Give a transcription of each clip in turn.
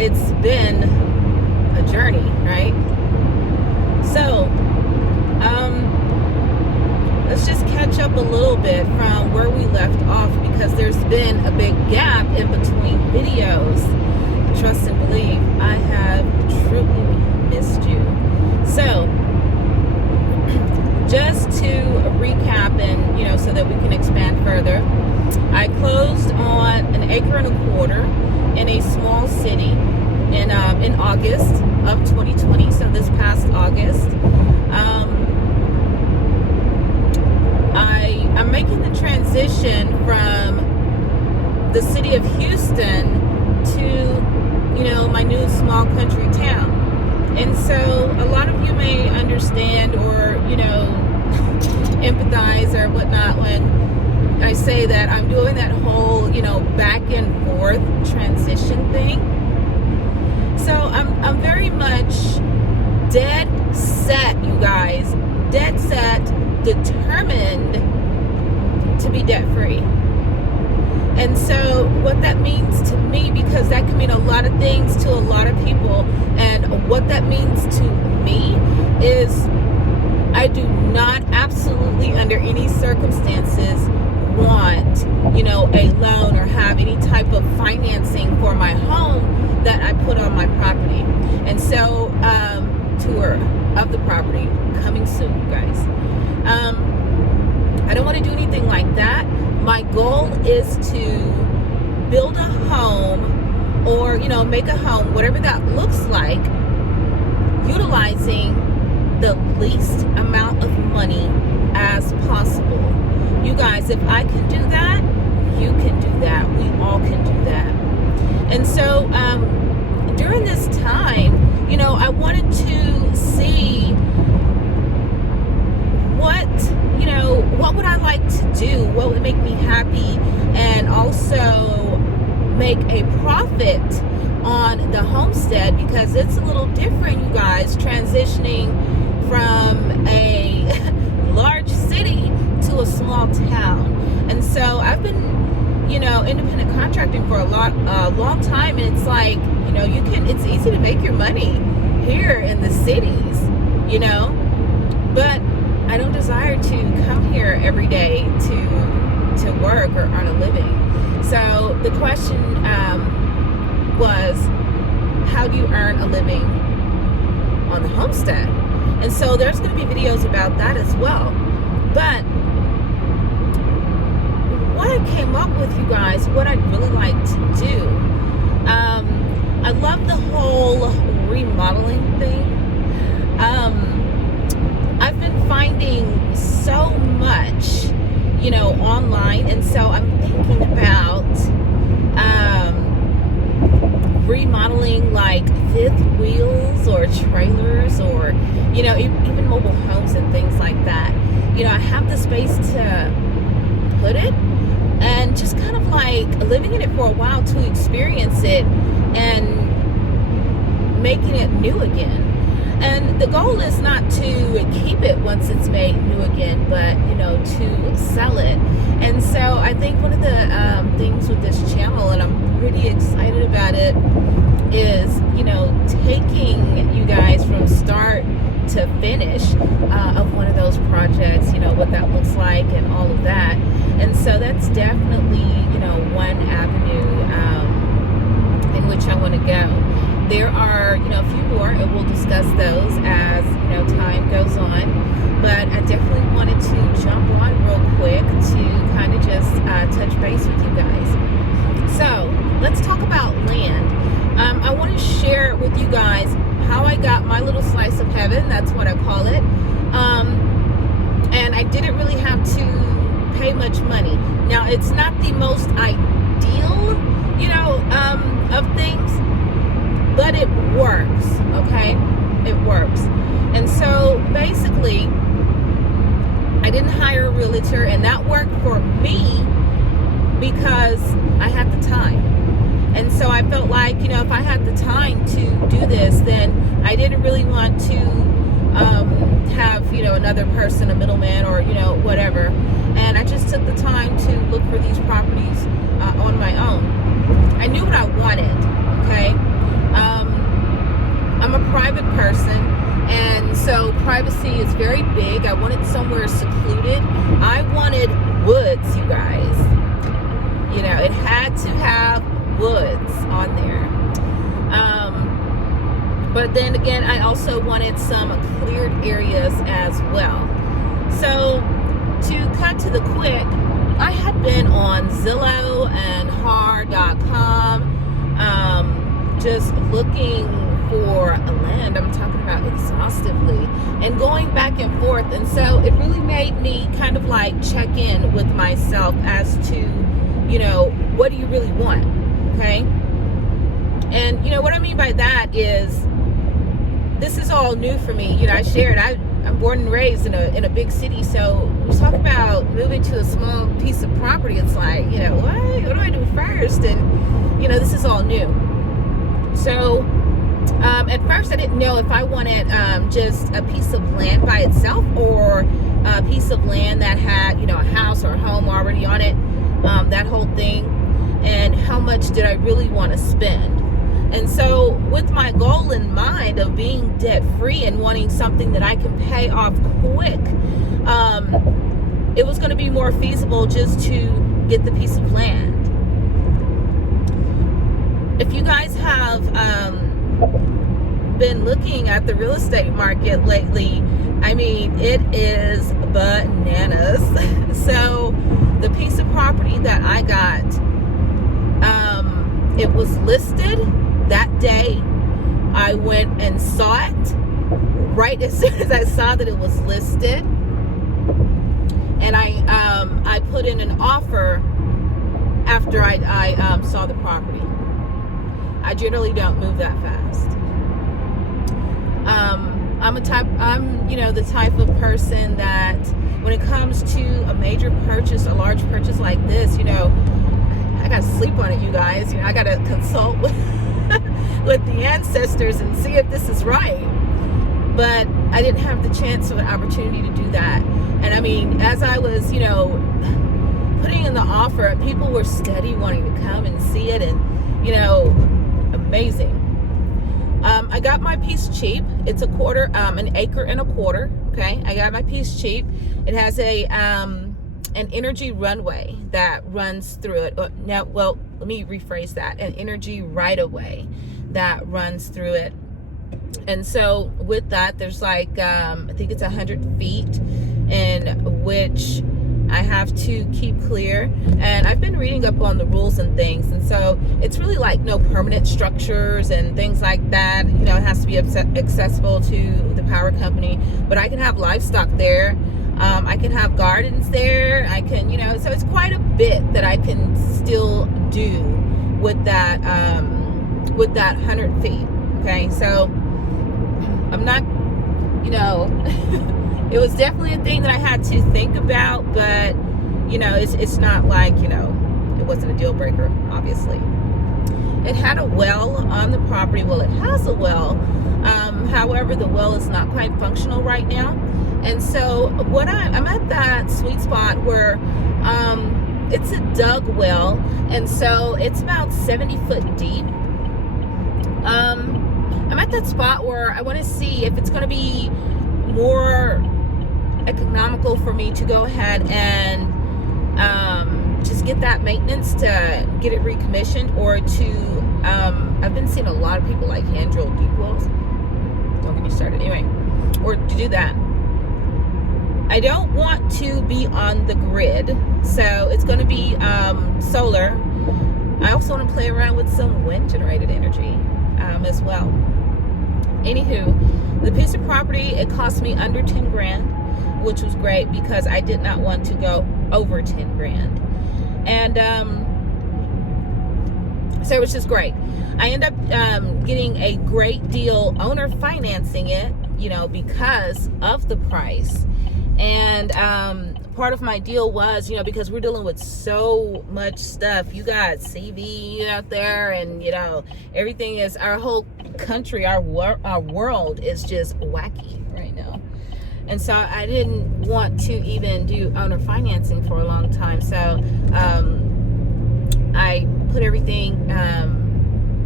it's been a journey, right? So, let's just catch up a little bit from where we left off, because there's been a big gap in between videos. Trust and believe, I have truly missed you. So, just to recap and, so that we can expand further, I closed on 1.25 acres in a small city in August of 2020, so this past August. I'm making the transition from the city of Houston to, my new small country town. And so a lot of you may understand or, empathize or whatnot when I say that I'm doing that whole, back and forth transition thing. So I'm very much dead set, you guys, dead set, determined to be debt free. And so what that means to me, because that can mean a lot of things to a lot of people, and what that means to me is I do not absolutely under any circumstances want, a loan or have any type of financing for my home that I put on my property. And so, tour of the property coming soon, you guys. I don't want to do anything like that. My goal is to build a home or, make a home, whatever that looks like, utilizing the least amount of money as possible. You guys, if I can do that, you can do that. We all can do that. And so during this time, I wanted to see what would I like to do? What would make me happy? And also make a profit on the homestead, because it's a little different, you guys, transitioning from a large city to a small town. And so I've been, independent contracting for a long time, and it's like, it's easy to make your money here in the cities, but I don't desire to come here every day to work or earn a living. So the question was, how do you earn a living on the homestead? And so there's going to be videos about that as well. But what I came up with, you guys, what I'd really like to do, I love the whole remodeling thing. I've been finding so much, online, and so I'm thinking about remodeling like fifth wheels or trailers, or even mobile homes and things like that. I have the space to put it, and just kind of like living in it for a while to experience it and making it new again. And the goal is not to keep it once it's made new again, but to sell it. And so I think one of the things with this channel, and I'm pretty excited about it, is taking you guys from start to finish of one of those projects, what that looks like and all of that. And so that's definitely one avenue in which I want to go. There are a few more, and we'll discuss those as time goes on. But I definitely wanted to jump on real quick to kind of just touch base with you guys. So let's talk about land. I want to share with you guys how I got my little slice of heaven. That's what I call it. And I didn't really have to pay much money. Now, it's not the most ideal, of things, but it works, okay? It works. And so basically, I didn't hire a realtor, and that worked for me because I had the time. And so I felt like, if I had the time to do this, then I didn't really want to have, another person, a middleman, or, whatever. And I just took the time to look for these properties on my own. I knew what I wanted, okay? I'm a private person, and so privacy is very big. I wanted somewhere secluded. I wanted woods, you guys. You know, it had to have woods on there. But then again, I also wanted some cleared areas as well. So to cut to the quick, I had been on Zillow and har.com, just looking for a land. I'm talking about exhaustively, and going back and forth. And so it really made me kind of like check in with myself as to, you know, what do you really want? Okay. And you know what I mean by that is, this is all new for me. You know, I shared, I'm born and raised in a big city, so we talk about moving to a small piece of property. It's like, you know, what do I do first? And you know, this is all new. So at first I didn't know if I wanted just a piece of land by itself, or a piece of land that had, you know, a house or a home already on it, that whole thing, and how much did I really want to spend. And so with my goal in mind of being debt free and wanting something that I can pay off quick, it was going to be more feasible just to get the piece of land. If you guys have been looking at the real estate market lately, I mean, it is bananas. So the piece of property that I got, it was listed that day. I went and saw it right as soon as I saw that it was listed, and I put in an offer after I saw the property. I generally don't move that fast. I'm you know, the type of person that when it comes to a major purchase, a large purchase like this, you know, I gotta sleep on it, you guys. You know, I gotta consult with with the ancestors and see if this is right. But I didn't have the chance or the opportunity to do that. And I mean, as I was, you know, putting in the offer, people were steady wanting to come and see it, and you know, amazing. I got my piece cheap. It's an acre and a quarter. Okay, I got my piece cheap. It has an energy runway that runs through it. Now, well, let me rephrase that. An energy right-of-way that runs through it. And so with that, there's like, I think it's 100 feet in which I have to keep clear. And I've been reading up on the rules and things. And so it's really like no permanent structures and things like that. You know, it has to be accessible to the power company. But I can have livestock there. I can have gardens there. I can, you know, so it's quite a bit that I can still do with that 100 feet. Okay, so I'm not, you know, it was definitely a thing that I had to think about, but you know, it's not like, you know, it wasn't a deal breaker, obviously. It had a well on the property. Well, it has a well. However, the well is not quite functional right now. And so what I'm at that sweet spot where it's a dug well, and so it's about 70 foot deep. I'm at that spot where I want to see if it's going to be more economical for me to go ahead and just get that maintenance to get it recommissioned, or to I've been seeing a lot of people like hand drill deep wells. Don't get me started. Anyway, or to do that. I don't want to be on the grid, so it's going to be solar. I also want to play around with some wind generated energy as well. Anywho, the piece of property, it cost me under 10 grand, which was great because I did not want to go over 10 grand. And so it was just great. I ended up getting a great deal owner financing it, you know, because of the price. And part of my deal was, you know, because we're dealing with so much stuff. You got CV out there, and you know, everything is, our whole country, our world is just wacky right now. And so I didn't want to even do owner financing for a long time. So I put everything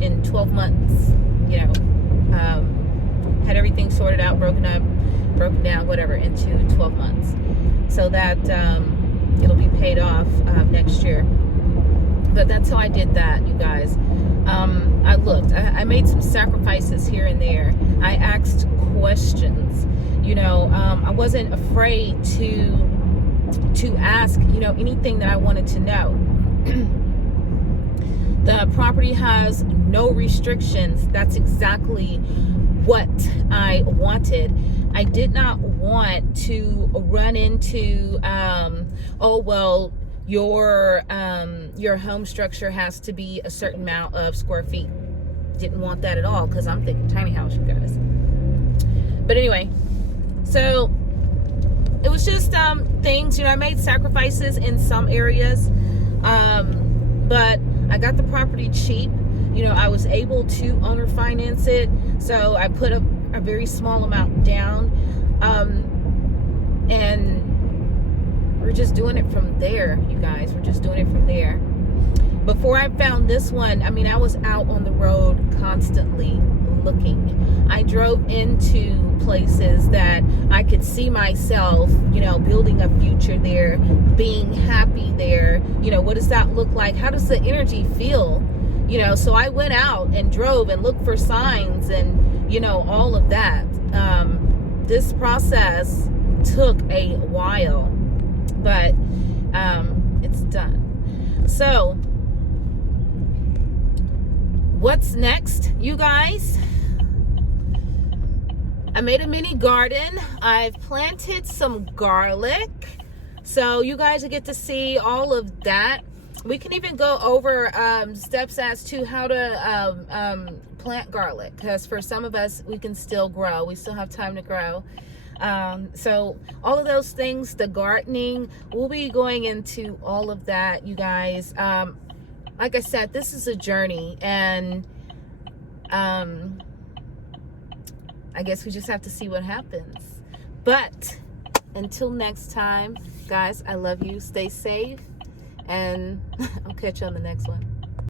in 12 months, you know, had everything sorted out, broken down, whatever, into 12 months, so that it'll be paid off next year. But that's how I did that, you guys. I looked. I made some sacrifices here and there. I asked questions. I wasn't afraid to ask, anything that I wanted to know. The property has no restrictions. That's exactly what I wanted. I did not want to run into, your home structure has to be a certain amount of square feet. Didn't want that at all, because I'm thinking tiny house, you guys. But anyway, so it was just things, I made sacrifices in some areas, but I got the property cheap. I was able to owner finance it, so I put a very small amount down, and we're just doing it from there, you guys. We're just doing it from there. Before I found this one, I was out on the road constantly looking. I drove into places that I could see myself, building a future there, being happy there. What does that look like? How does the energy feel? So I went out and drove and looked for signs and, all of that. This process took a while, but it's done. So what's next, you guys? I made a mini garden. I've planted some garlic, so you guys will get to see all of that. We can even go over steps as to how to plant garlic, because for some of us, we can still grow. We still have time to grow. So all of those things, the gardening, we'll be going into all of that, you guys. Like I said, this is a journey, and I guess we just have to see what happens. But until next time, guys, I love you. Stay safe, and I'll catch you on the next one.